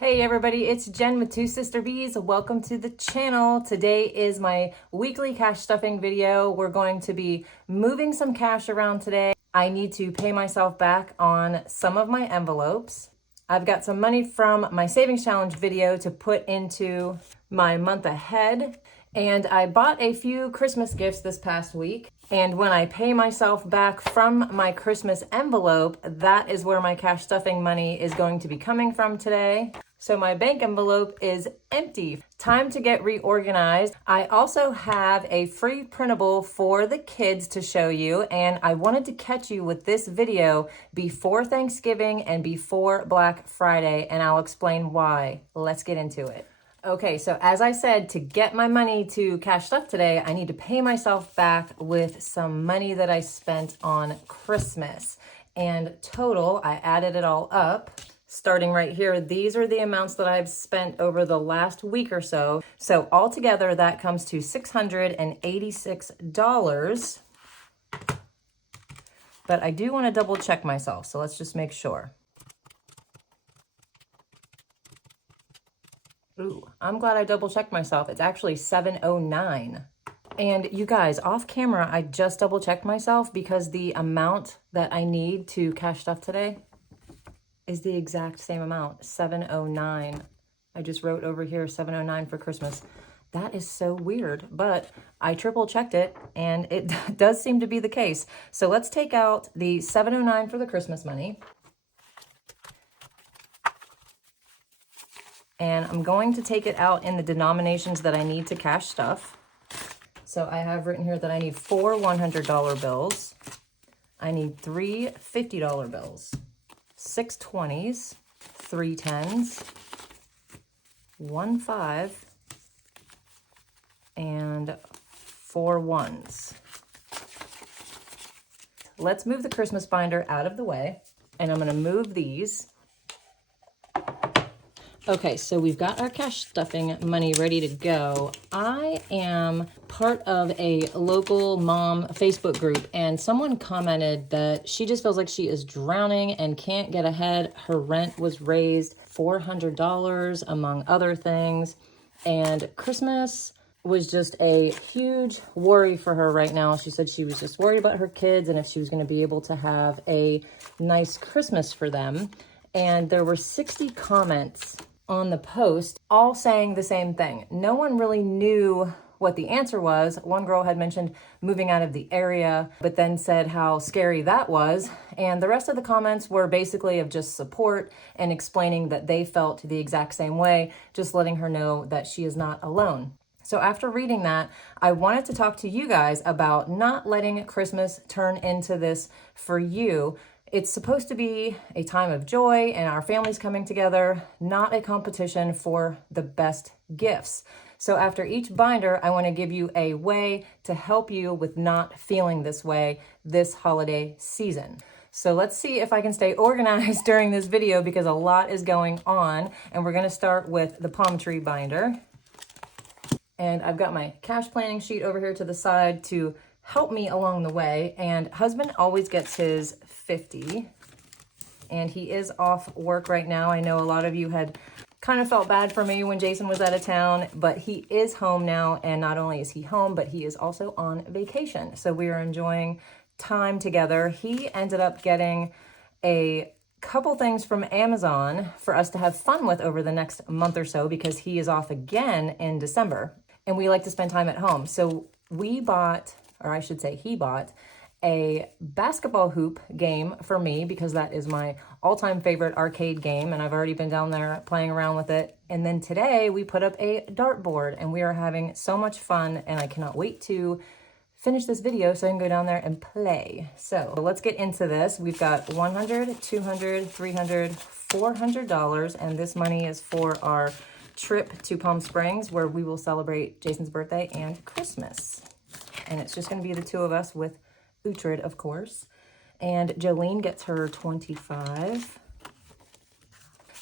Hey everybody, it's Jen with Two Sister Bees. Welcome to the channel. Today is my weekly cash stuffing video. We're going to be moving some cash around today. I need to pay myself back on some of my envelopes. I've got some money from my savings challenge video to put into my month ahead. And I bought a few Christmas gifts this past week. And when I pay myself back from my Christmas envelope, that is where my cash stuffing money is going to be coming from today. So my bank envelope is empty. Time to get reorganized. I also have a free printable for the kids to show you, and I wanted to catch you with this video before Thanksgiving and before Black Friday, and I'll explain why. Let's get into it. Okay, so as I said, to get my money to cash stuff today, I need to pay myself back with some money that I spent on Christmas. And total, I added it all up. Starting right here, these are the amounts that I've spent over the last week or so. So altogether, that comes to $686. But I do want to double check myself, so let's just make sure. Ooh, I'm glad I double checked myself. It's actually $709. And you guys, off camera, I just double checked myself because the amount that I need to cash stuff today is the exact same amount, $709. I just wrote over here $709 for Christmas. That is so weird, but I triple checked it and it does seem to be the case. So let's take out the $709 for the Christmas money. And I'm going to take it out in the denominations that I need to cash stuff. So I have written here that I need 4 $100 bills. I need 3 $50 bills, 6 20s, 3 10s, 1 5, and 4 1s. Let's move the Christmas binder out of the way, and I'm going to move these. Okay, so we've got our cash stuffing money ready to go. I am part of a local mom Facebook group, and someone commented that she just feels like she is drowning and can't get ahead. Her rent was raised $400, among other things, and Christmas was just a huge worry for her right now. She said she was just worried about her kids and if she was going to be able to have a nice Christmas for them. And there were 60 comments on the post, all saying the same thing. No one really knew what the answer was. One girl had mentioned moving out of the area, but then said how scary that was. And the rest of the comments were basically of just support and explaining that they felt the exact same way, just letting her know that she is not alone. So after reading that, I wanted to talk to you guys about not letting Christmas turn into this for you. It's supposed to be a time of joy and our families coming together, not a competition for the best gifts. So after each binder, I want to give you a way to help you with not feeling this way this holiday season. So let's see if I can stay organized during this video because a lot is going on. And we're going to start with the palm tree binder. And I've got my cash planning sheet over here to the side to help me along the way. And husband always gets his 50, and he is off work right now. I know a lot of you had kind of felt bad for me when Jason was out of town, but he is home now, and not only is he home, but he is also on vacation. So we are enjoying time together. He ended up getting a couple things from Amazon for us to have fun with over the next month or so because he is off again in December, and we like to spend time at home. So we bought, or I should say he bought, a basketball hoop game for me because that is my all-time favorite arcade game, and I've already been down there playing around with it. And then today we put up a dartboard, and we are having so much fun, and I cannot wait to finish this video so I can go down there and play. So let's get into this. We've got $100, $200, $300, $400, and this money is for our trip to Palm Springs where we will celebrate Jason's birthday and Christmas. And it's just going to be the two of us with Uhtred, of course. And Jolene gets her 25.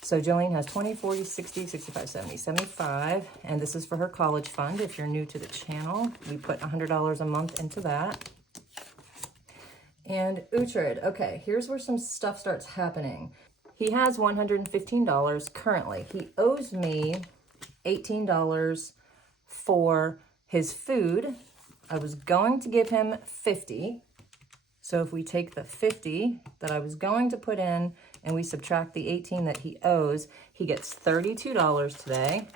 So Jolene has 20, 40, 60, 65, 70, 75. And this is for her college fund. If you're new to the channel, we put $100 a month into that. And Uhtred, okay, here's where some stuff starts happening. he has $115 currently. He owes me $18 for his food. I was going to give him $50. So if we take the $50 that I was going to put in and we subtract the $18 that he owes, he gets $32 today.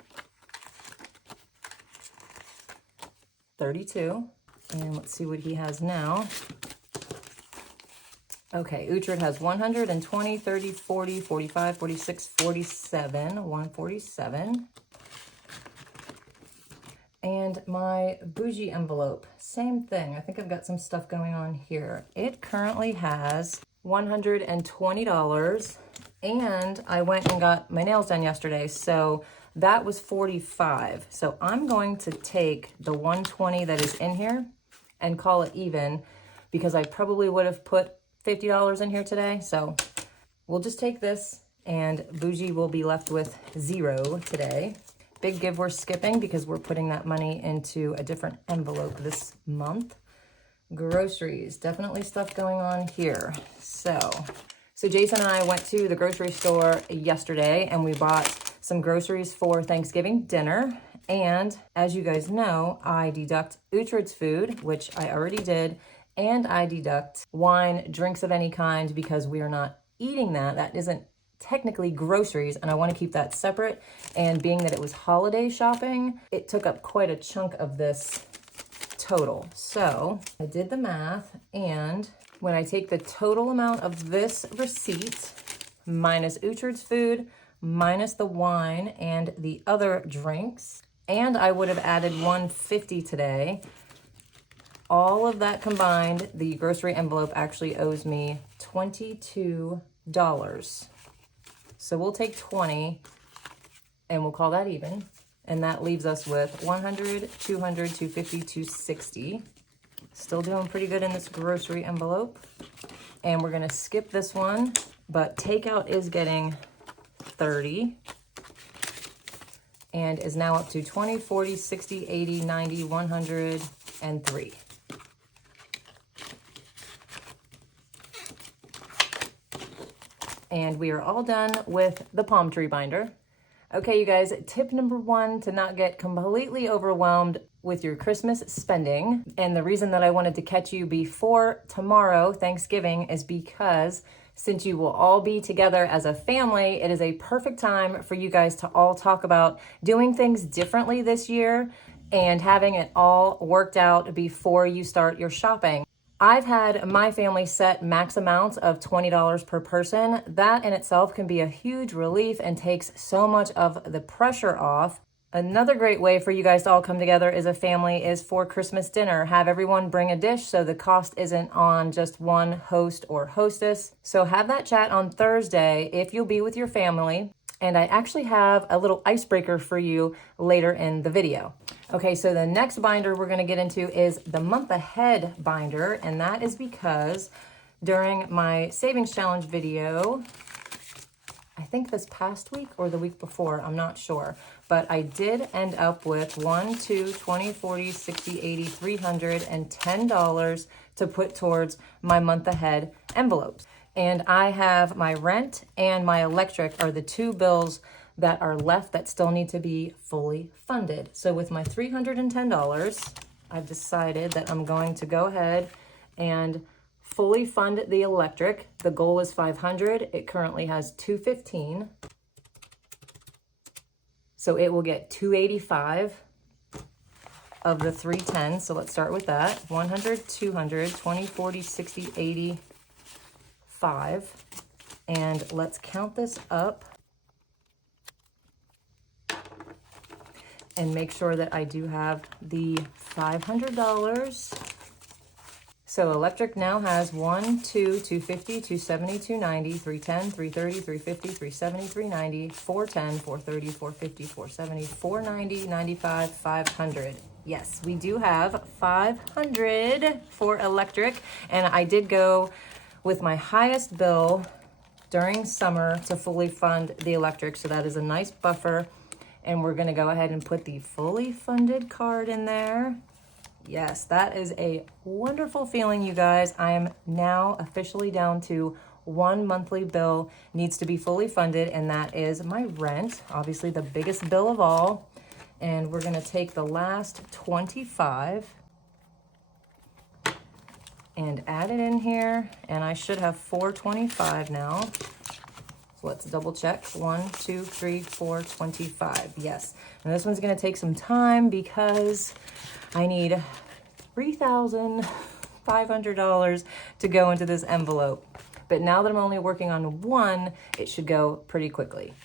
32. And let's see what he has now. Okay, Uhtred has 120, 30, 40, 45, 46, 47, 147. And my bougie envelope, same thing. I think I've got some stuff going on here. It currently has $120, and I went and got my nails done yesterday, so that was $45. So I'm going to take the $120 that is in here and call it even, because I probably would have put $50 in here today. So we'll just take this, and bougie will be left with $0 today. Big give we're skipping because we're putting that money into a different envelope this month. Groceries, definitely stuff going on here. So Jason and I went to the grocery store yesterday and we bought some groceries for Thanksgiving dinner. And as you guys know, I deduct Uhtred's food, which I already did, and I deduct wine, drinks of any kind, because we are not eating that. That isn't technically groceries, and I want to keep that separate. And being that it was holiday shopping, it took up quite a chunk of this total. So I did the math, and when I take the total amount of this receipt minus Uhtred's food, minus the wine and the other drinks, and I would have added $150 today, all of that combined, the grocery envelope actually owes me $22. So we'll take 20 and we'll call that even. And that leaves us with 100, 200, 250, 260. Still doing pretty good in this grocery envelope. And we're gonna skip this one, but takeout is getting 30 and is now up to 20, 40, 60, 80, 90, 103. And we are all done with the palm tree binder. Okay, you guys, tip number 1 to not get completely overwhelmed with your Christmas spending. And the reason that I wanted to catch you before tomorrow, Thanksgiving, is because since you will all be together as a family, it is a perfect time for you guys to all talk about doing things differently this year and having it all worked out before you start your shopping. I've had my family set max amounts of $20 per person. That in itself can be a huge relief and takes so much of the pressure off. Another great way for you guys to all come together as a family is for Christmas dinner. Have everyone bring a dish so the cost isn't on just one host or hostess. So have that chat on Thursday if you'll be with your family. And I actually have a little icebreaker for you later in the video. Okay, so the next binder we're gonna get into is the month ahead binder, and that is because during my savings challenge video, I think this past week or the week before, I'm not sure, but I did end up with 1, 2, 20, 40, 60, 80, $310 to put towards my month ahead envelopes. And I have my rent and my electric are the 2 bills that are left that still need to be fully funded. So with my $310, I've decided that I'm going to go ahead and fully fund the electric. The goal is $500. It currently has $215. So it will get $285 of the $310. So let's start with that. 100, 200, 20, 40, 60, 80, 5. And let's count this up and make sure that I do have the $500. So electric now has 1, 2, 250, 270, 290, 310, 330, 350, 370, 390, 410, 430, 450, 470, 490, 95, 500. Yes, we do have 500 for electric, and I did go with my highest bill during summer to fully fund the electric, so that is a nice buffer. And we're gonna go ahead and put the fully funded card in there. Yes, that is a wonderful feeling, you guys. I am now officially down to one monthly bill needs to be fully funded, and that is my rent, obviously the biggest bill of all. And we're gonna take the last 25 and add it in here, and I should have 425 now. So let's double check. 1, 2, 3, 4, 25. Yes. And this one's gonna take some time because I need $3,500 to go into this envelope. But now that I'm only working on one, it should go pretty quickly.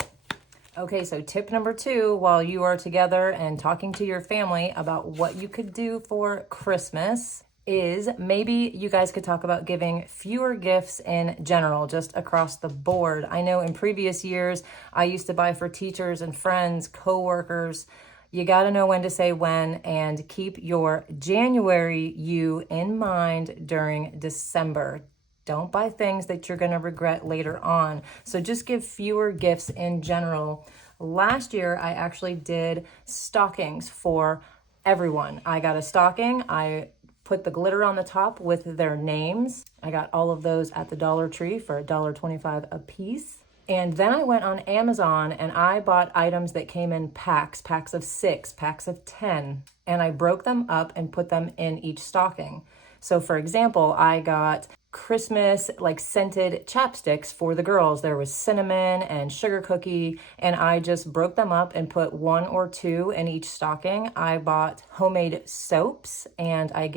Okay, so tip number 2, while you are together and talking to your family about what you could do for Christmas, is maybe you guys could talk about giving fewer gifts in general, just across the board. I know in previous years, I used to buy for teachers and friends, coworkers. You gotta know when to say when, and keep your January you in mind during December. Don't buy things that you're gonna regret later on. So just give fewer gifts in general. Last year, I actually did stockings for everyone. I got a stocking, I put the glitter on the top with their names. I got all of those at the Dollar Tree for $1.25 a piece. And then I went on Amazon and I bought items that came in packs of 6, packs of 10, and I broke them up and put them in each stocking. So for example, I got Christmas like scented chapsticks for the girls. There was cinnamon and sugar cookie, and I just broke them up and put 1 or 2 in each stocking. I bought homemade soaps, and I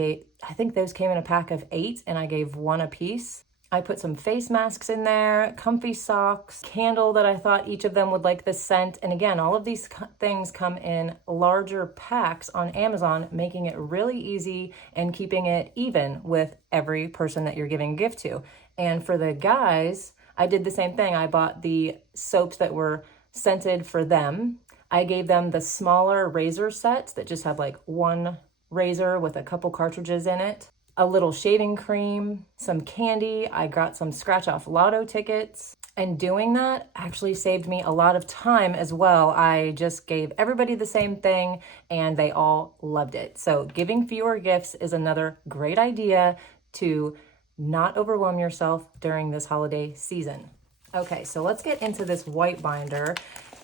think those came in a pack of 8, and I gave 1 a piece. I put some face masks in there, comfy socks, candle that I thought each of them would like the scent. And again, all of these things come in larger packs on Amazon, making it really easy and keeping it even with every person that you're giving a gift to. And for the guys, I did the same thing. I bought the soaps that were scented for them. I gave them the smaller razor sets that just have like 1 razor with a couple cartridges in it, a little shaving cream, some candy. I got some scratch off lotto tickets. And doing that actually saved me a lot of time as well. I just gave everybody the same thing and they all loved it. So giving fewer gifts is another great idea to not overwhelm yourself during this holiday season. Okay, so let's get into this white binder.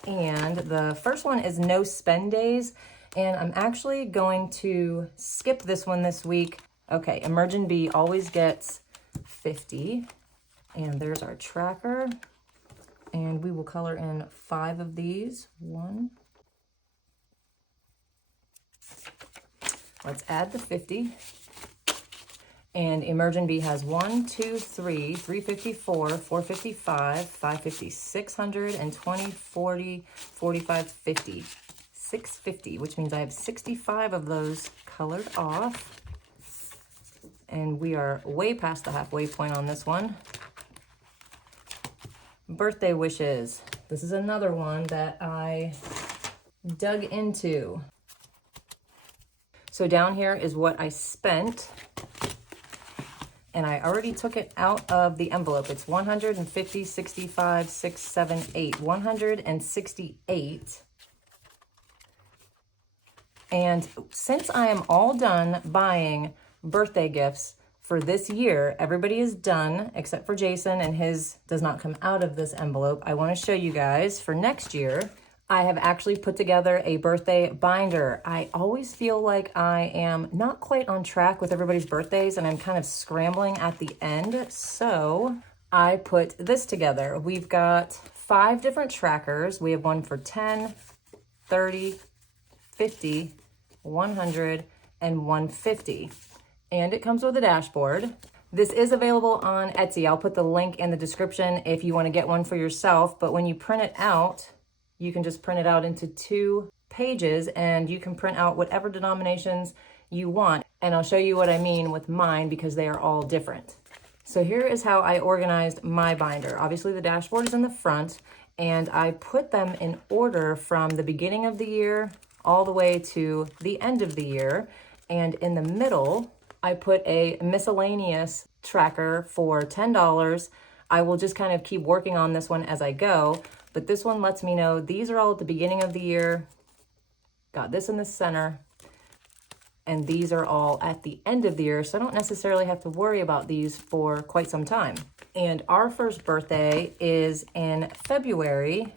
And the first one is no spend days. And I'm actually going to skip this one this week. Okay, Emergent Bee always gets 50, and there's our tracker, and we will color in 5 of these. 1. Let's add the 50, and Emergent Bee has 1, 2, 3, 354, 455, 550, 600, and 20, 40, 45, 50. 650, which means I have 65 of those colored off. And we are way past the halfway point on this one. Birthday wishes. This is another one that I dug into. So down here is what I spent. And I already took it out of the envelope. It's 150, 65, 6, 7, 8. 168. And since I am all done buying birthday gifts for this year, everybody is done except for Jason, and his does not come out of this envelope. I want to show you guys for next year. I have actually put together a birthday binder. I always feel like I am not quite on track with everybody's birthdays and I'm kind of scrambling at the end. So I put this together. We've got 5 different trackers. We have one for 10, 30, 50, 100, and 150. And it comes with a dashboard. This is available on Etsy. I'll put the link in the description if you want to get one for yourself. But when you print it out, you can just print it out into 2 pages and you can print out whatever denominations you want. And I'll show you what I mean with mine because they are all different. So here is how I organized my binder. Obviously the dashboard is in the front and I put them in order from the beginning of the year all the way to the end of the year. And in the middle, I put a miscellaneous tracker for $10. I will just kind of keep working on this one as I go, but this one lets me know these are all at the beginning of the year. Got this in the center. And these are all at the end of the year, so I don't necessarily have to worry about these for quite some time. And our first birthday is in February.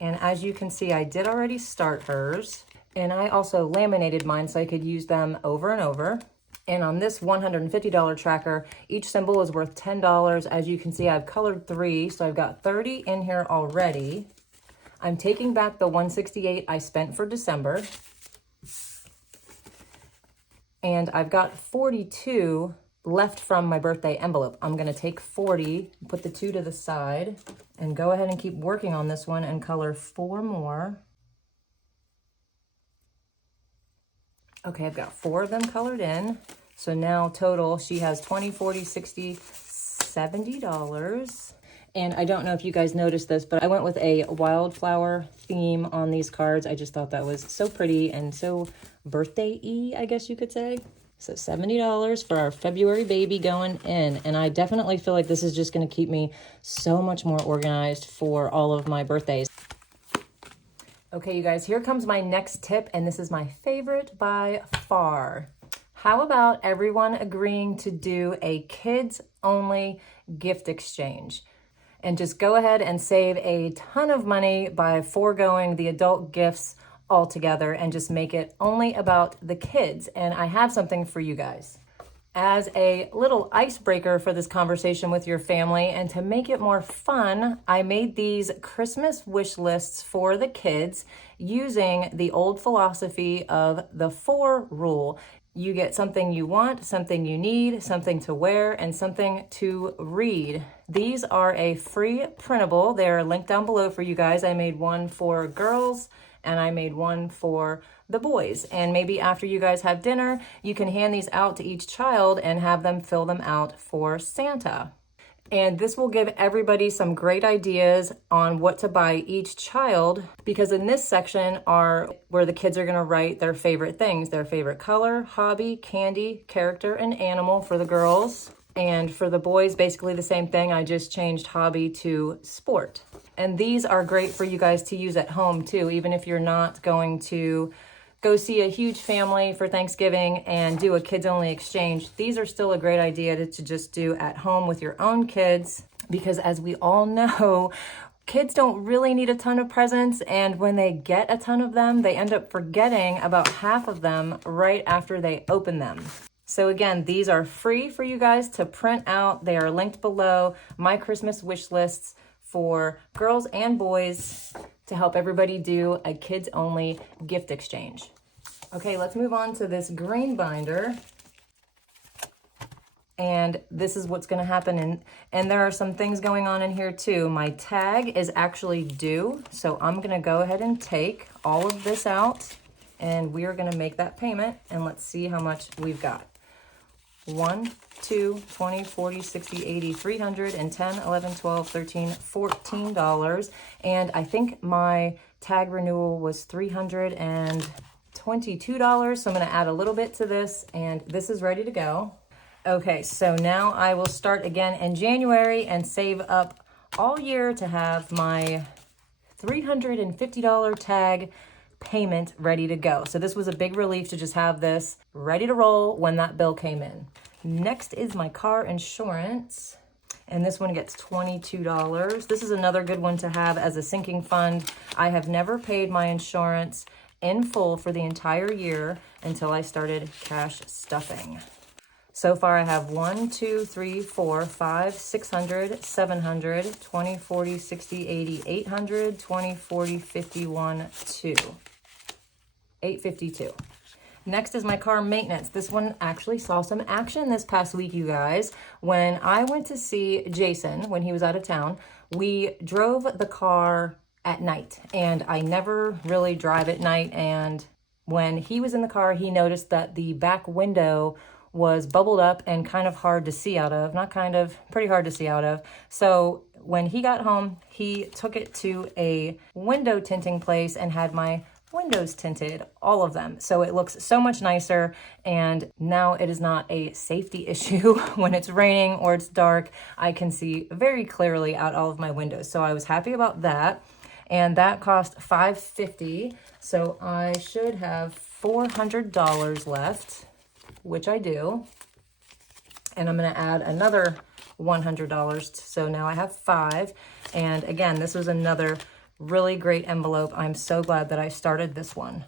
And as you can see, I did already start hers. And I also laminated mine so I could use them over and over. And on this $150 tracker, each symbol is worth $10. As you can see, I've colored 3, so I've got 30 in here already. I'm taking back the $168 I spent for December. And I've got 42 left from my birthday envelope. I'm gonna take 40, put the 2 to the side, and go ahead and keep working on this one and color 4 more. Okay, I've got 4 of them colored in. So now total, she has $20, $40, $60, $70. And I don't know if you guys noticed this, but I went with a wildflower theme on these cards. I just thought that was so pretty and so birthday-y, I guess you could say. So $70 for our February baby going in. And I definitely feel like this is just going to keep me so much more organized for all of my birthdays. Okay, you guys, here comes my next tip, and this is my favorite by far. How about everyone agreeing to do a kids-only gift exchange? And just go ahead and save a ton of money by foregoing the adult gifts altogether and just make it only about the kids. And I have something for you guys. As a little icebreaker for this conversation with your family and to make it more fun, I made these Christmas wish lists for the kids using the old philosophy of the 4 rule. You get something you want, something you need, something to wear, and something to read. These are a free printable. They're linked down below for you guys. I made one for girls and I made one for the boys. And maybe after you guys have dinner, you can hand these out to each child and have them fill them out for Santa. And this will give everybody some great ideas on what to buy each child, because in this section are where the kids are going to write their favorite things, their favorite color, hobby, candy, character, and animal for the girls. And for the boys, basically the same thing. I just changed hobby to sport. And these are great for you guys to use at home too, even if you're not going to go see a huge family for Thanksgiving and do a kids-only exchange. These are still a great idea to just do at home with your own kids, because as we all know, kids don't really need a ton of presents, and when they get a ton of them, they end up forgetting about half of them right after they open them. So again, these are free for you guys to print out. They are linked below. My Christmas wish lists for girls and boys to help everybody do a kids-only gift exchange. Okay, let's move on to this green binder. And this is what's gonna happen. And there are some things going on in here too. My tag is actually due, so I'm gonna go ahead and take all of this out and we are gonna make that payment, and let's see how much we've got. 1, 2, 20, 40, 60, 80, 300, and 10, 11, 12, 13, $14. And I think my tag renewal was $322. So I'm gonna add a little bit to this, and this is ready to go. Okay, so now I will start again in January and save up all year to have my $350 tag payment ready to go. So this was a big relief to just have this ready to roll when that bill came in. Next is my car insurance, and this one gets $22. This is another good one to have as a sinking fund. I have never paid my insurance in full for the entire year until I started cash stuffing. So far I have 1, 2, 3, 4, 5, 600, 700, 20, 40, 60, 80, 800, 20, 40, 51, 2. 852. Next is my car maintenance. This one actually saw some action this past week, you guys. When I went to see Jason when he was out of town, we drove the car at night, and I never really drive at night. And when he was in the car, he noticed that the back window was bubbled up and kind of hard to see out of. Not kind of, pretty hard to see out of. So when he got home, he took it to a window tinting place and had my windows tinted, all of them. So it looks so much nicer, and now it is not a safety issue when it's raining or it's dark. I can see very clearly out all of my windows. So I was happy about that. And that cost $550. So I should have $400 left, which I do. And I'm gonna add another $100, so now I have 5. And again, this was another really great envelope. I'm so glad that I started this one.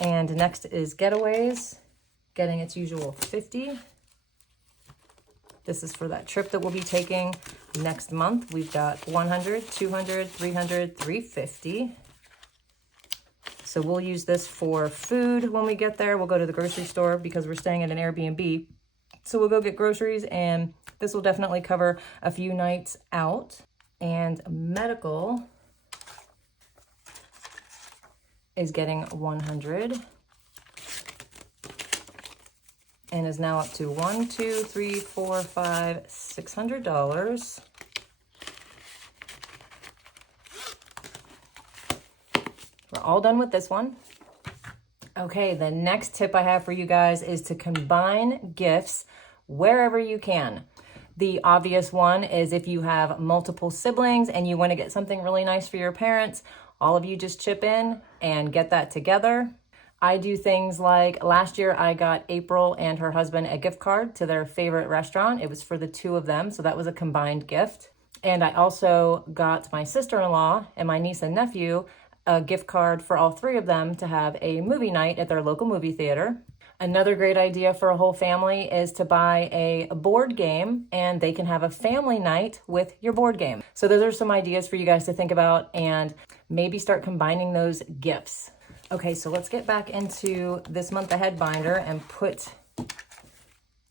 And next is Getaways, getting its usual 50. This is for that trip that we'll be taking next month. We've got 100, 200, 300, 350. So we'll use this for food when we get there. We'll go to the grocery store because we're staying at an Airbnb. So we'll go get groceries, and this will definitely cover a few nights out. And medical is getting 100 and is now up to $600. We're all done with this one. Okay, the next tip I have for you guys is to combine gifts wherever you can. The obvious one is if you have multiple siblings and you want to get something really nice for your parents, all of you just chip in and get that together. I do things like last year I got April and her husband a gift card to their favorite restaurant. It was for the 2 of them, so that was a combined gift. And I also got my sister-in-law and my niece and nephew a gift card for all 3 of them to have a movie night at their local movie theater. Another great idea for a whole family is to buy a board game, and they can have a family night with your board game. So those are some ideas for you guys to think about and maybe start combining those gifts. Okay, so let's get back into this month ahead binder and put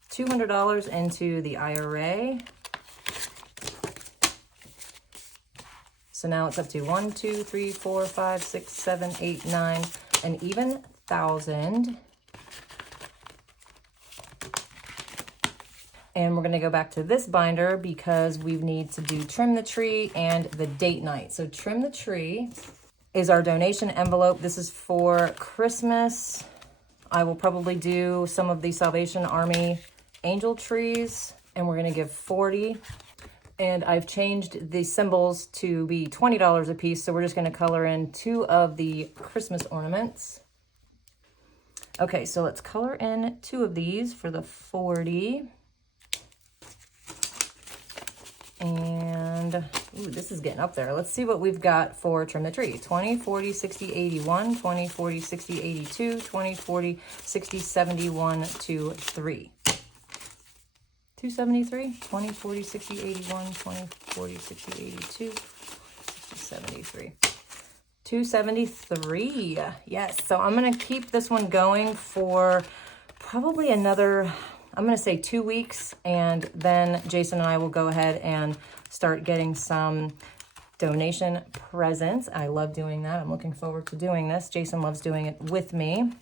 $200 into the IRA. So now it's up to 1, 2, 3, 4, 5, 6, 7, 8, 9, and even 1,000. And we're gonna go back to this binder because we need to do trim the tree and the date night. So trim the tree is our donation envelope. This is for Christmas. I will probably do some of the Salvation Army angel trees, and we're gonna give 40. And I've changed the symbols to be $20 a piece, so we're just gonna color in 2 of the Christmas ornaments. Okay, so let's color in 2 of these for the 40. And, ooh, this is getting up there. Let's see what we've got for trim the tree. 20, 40, 60, 81, 20, 40, 60, 82, 20, 40, 60, 71, 2, 3. 273, 20, 40, 60, 81, 20, 40, 60, 82, 60, 73. 273, yes. So I'm gonna keep this one going for probably another, I'm gonna say 2 weeks, and then Jason and I will go ahead and start getting some donation presents. I love doing that. I'm looking forward to doing this. Jason loves doing it with me.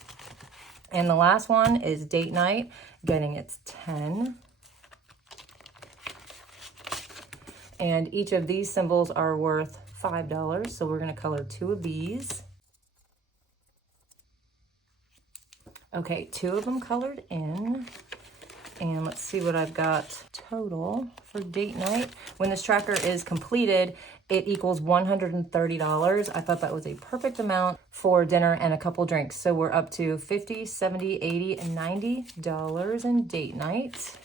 And the last one is date night, getting its 10. And each of these symbols are worth $5, so we're gonna color 2 of these. Okay, 2 of them colored in. And let's see what I've got total for date night. When this tracker is completed, it equals $130. I thought that was a perfect amount for dinner and a couple drinks. So we're up to $50, $70, $80, and $90 in date night.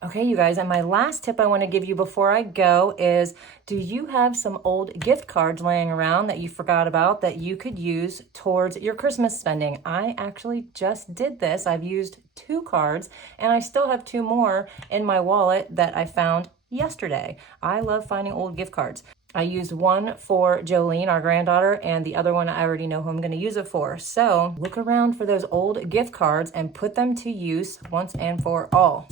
Okay, you guys, and my last tip I want to give you before I go is, do you have some old gift cards laying around that you forgot about that you could use towards your Christmas spending? I actually just did this. I've used 2 cards, and I still have 2 more in my wallet that I found yesterday. I love finding old gift cards. I used one for Jolene, our granddaughter, and the other one I already know who I'm going to use it for. So look around for those old gift cards and put them to use once and for all.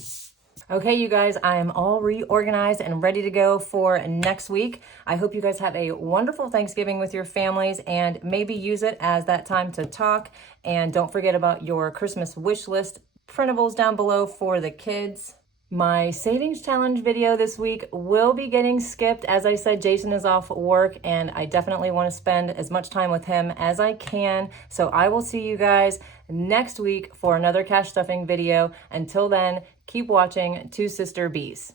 Okay, you guys, I am all reorganized and ready to go for next week. I hope you guys have a wonderful Thanksgiving with your families and maybe use it as that time to talk. And don't forget about your Christmas wish list printables down below for the kids. My savings challenge video this week will be getting skipped. As I said, Jason is off work and I definitely want to spend as much time with him as I can. So I will see you guys next week for another cash stuffing video. Until then, keep watching Two Sister Bees.